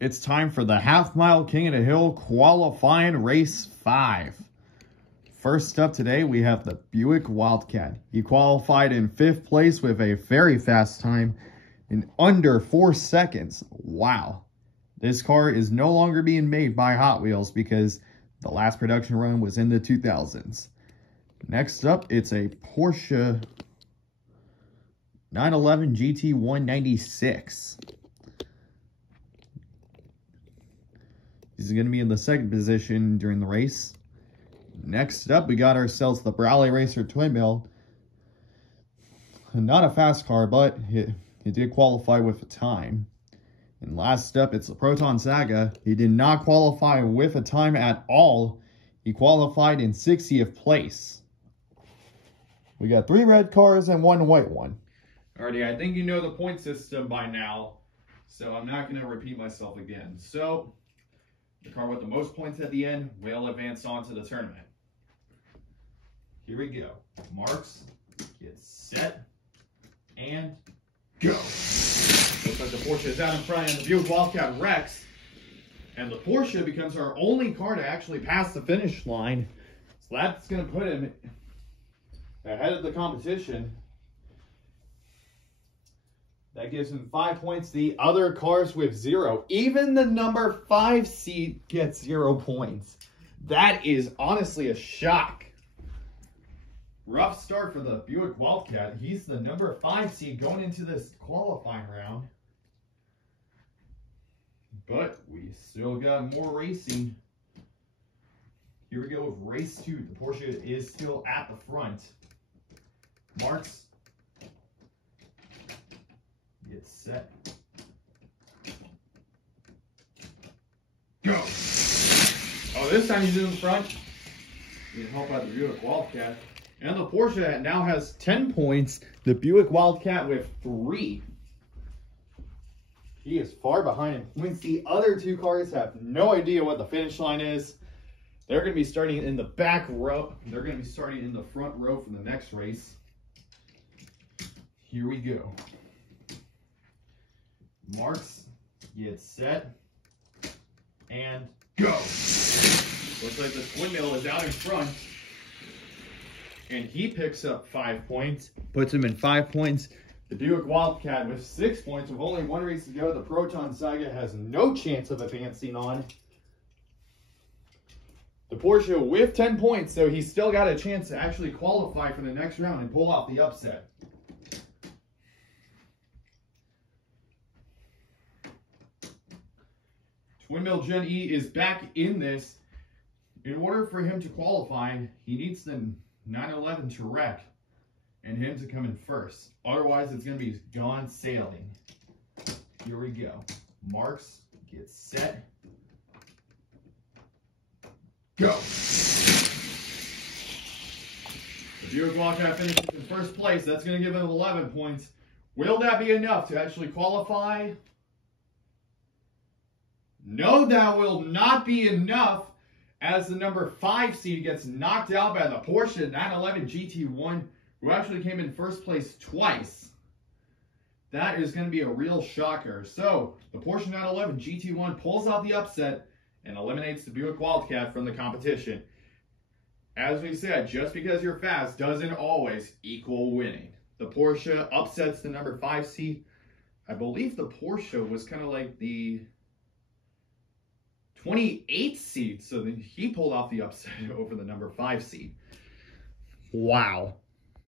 It's time for the Half Mile King of the Hill qualifying race 5. First up today, we have the Buick Wildcat. He qualified in 5th place with a very fast time in under 4 seconds. Wow. This car is no longer being made by Hot Wheels because the last production run was in the 2000s. Next up, it's a Porsche 911 GT 196. He's going to be in the 2nd position during the race. Next up, we got ourselves the Braley Racer Twin Mill. Not a fast car, but it did qualify with a time. And last up, it's the Proton Saga. He did not qualify with a time at all. He qualified in 60th place. We got 3 red cars and 1 white one. Alrighty, I think you know the point system by now, so I'm not going to repeat myself again. So, the car with the most points at the end will advance on to the tournament. Here we go. Marks, get set, and go. Looks like the Porsche is out in front, and the Buick Wildcat wrecks. And the Porsche becomes our only car to actually pass the finish line. So that's going to put him ahead of the competition. That gives him 5 points. The other cars with 0. Even the number 5 seed gets 0 points. That is honestly a shock. Rough start for the Buick Wildcat. He's the number 5 seed going into this qualifying round. But we still got more racing. Here we go with race 2. The Porsche is still at the front. Marks. Get set. Go. Oh, this time he's in the front. You can help out the Buick Wildcat. And the Porsche now has 10 points. The Buick Wildcat with 3. He is far behind in points. The other 2 cars have no idea what the finish line is. They're going to be starting in the back row. They're going to be starting in the front row for the next race. Here we go. Marks, get set, and go. Looks like the Twin Mill is out in front. And he picks up 5 points, puts him in 5 points. The Buick Wildcat with 6 points. With only 1 race to go, the Proton Saga has no chance of advancing on. The Porsche with 10 points, so he's still got a chance to actually qualify for the next round and pull out the upset. Twin Mill Gen E is back in this. In order for him to qualify, he needs the 911 to wreck and him to come in first. Otherwise, it's going to be gone sailing. Here we go. Marks, get set, go. The Buick Wildcat finishes in first place. That's going to give him 11 points. Will that be enough to actually qualify? No, that will not be enough, as the number 5 seed gets knocked out by the Porsche 911 GT1, who actually came in first place twice. That is going to be a real shocker. So, the Porsche 911 GT1 pulls out the upset and eliminates the Buick Wildcat from the competition. As we said, just because you're fast doesn't always equal winning. The Porsche upsets the number 5 seed. I believe the Porsche was kind of like the 28th seed, so then he pulled off the upset over the number 5 seed. Wow.